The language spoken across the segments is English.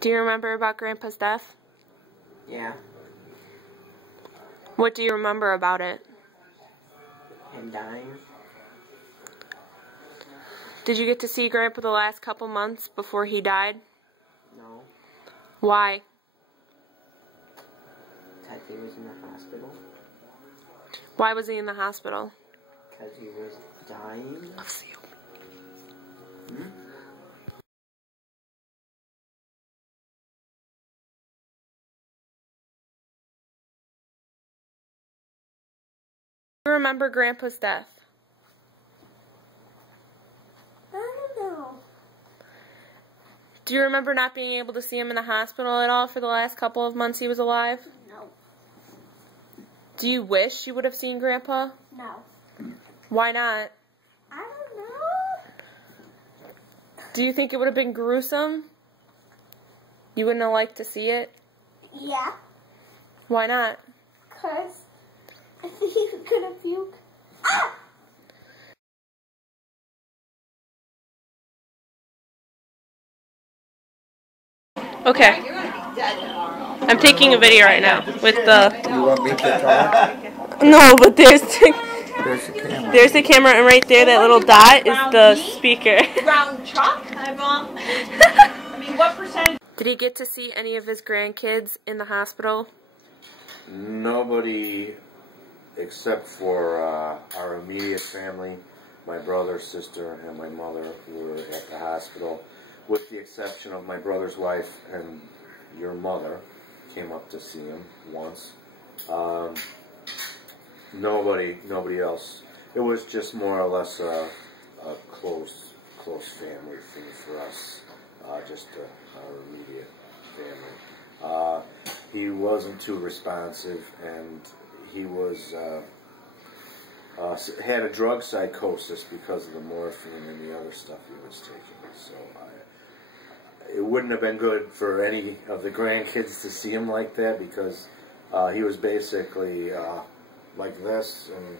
Do you remember about Grandpa's death? Yeah. What do you remember about it? Him dying. Did you get to see Grandpa the last couple months before he died? No. Why? Because he was in the hospital. Why was he in the hospital? Because he was dying. Hmm? Do you remember Grandpa's death? I don't know. Do you remember not being able to see him in the hospital at all for the last couple of months he was alive? No. Do you wish you would have seen Grandpa? No. Why not? I don't know. Do you think it would have been gruesome? You wouldn't have liked to see it? Yeah. Why not? Because I think he's gonna puke. Ah! Okay. I'm taking a video right now with the... You want me to talk? No, but there's There's the camera. there's the camera, and right there, that little dot is the speaker. Round chalk? Hi, Mom. I mean, what percentage? Did he get to see any of his grandkids in the hospital? Nobody except for our immediate family, my brother, sister, and my mother were at the hospital, with the exception of my brother's wife and your mother came up to see him once. Nobody else. It was just more or less a close family thing for us, just our immediate family. He wasn't too responsive, and he was had a drug psychosis because of the morphine and the other stuff he was taking. So it wouldn't have been good for any of the grandkids to see him like that, because he was basically like this and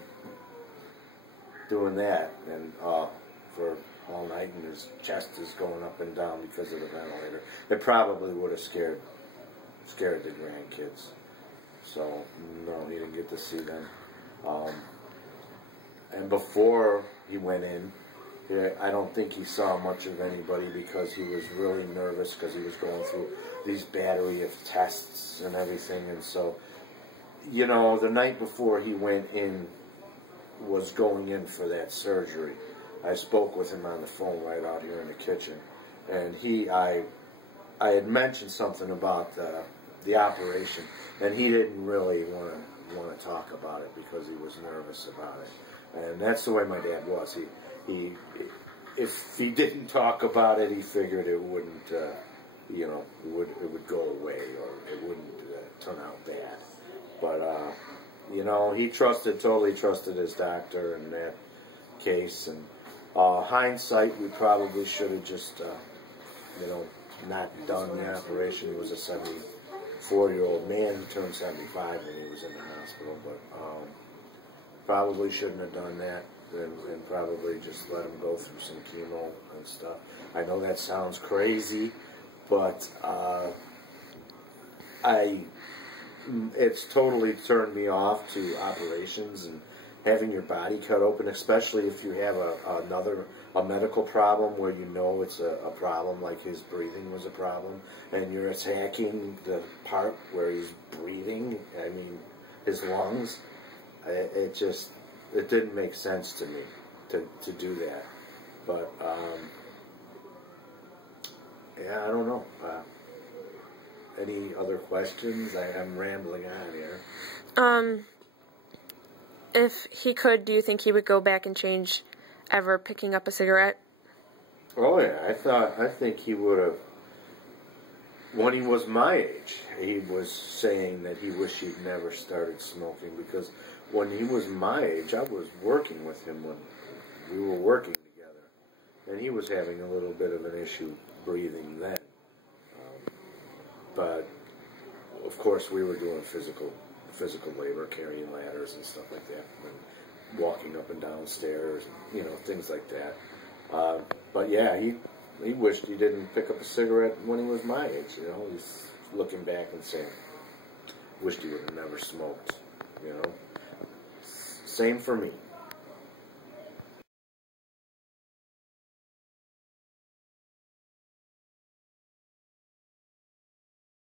doing that, and for all night, and his chest is going up and down because of the ventilator. It probably would have scared the grandkids. So no, he didn't get to see them. And before he went in, I don't think he saw much of anybody because he was really nervous, because he was going through these battery of tests and everything. And so, you know, the night before he went in, was going in for that surgery, I spoke with him on the phone right out here in the kitchen, and I had mentioned something about the operation, and he didn't really want to talk about it because he was nervous about it. And that's the way my dad was. He if he didn't talk about it, he figured it wouldn't, you know, it would go away, or it wouldn't turn out bad. But you know, he totally trusted his doctor in that case. And hindsight, we probably should have just, you know, not done the operation. He was a 74-year-old man who turned 75 when he was in the hospital, but probably shouldn't have done that, and probably just let him go through some chemo and stuff. I know that sounds crazy, but it's totally turned me off to operations and having your body cut open, especially if you have a medical problem where you know it's a problem, like his breathing was a problem, and you're attacking the part where he's breathing, I mean, his lungs. It didn't make sense to me to do that. But, yeah, I don't know. Any other questions? I'm rambling on here. If he could, do you think he would go back and change ever picking up a cigarette? Oh yeah, I think he would have. When he was my age, he was saying that he wished he'd never started smoking, because when he was my age, I was working with him when we were working together, and he was having a little bit of an issue breathing then. But of course, we were doing physical labor, carrying ladders and stuff like that, and walking up and down stairs, you know, things like that. But yeah, he wished he didn't pick up a cigarette when he was my age. You know, he's looking back and saying, wished he would have never smoked. You know, same for me.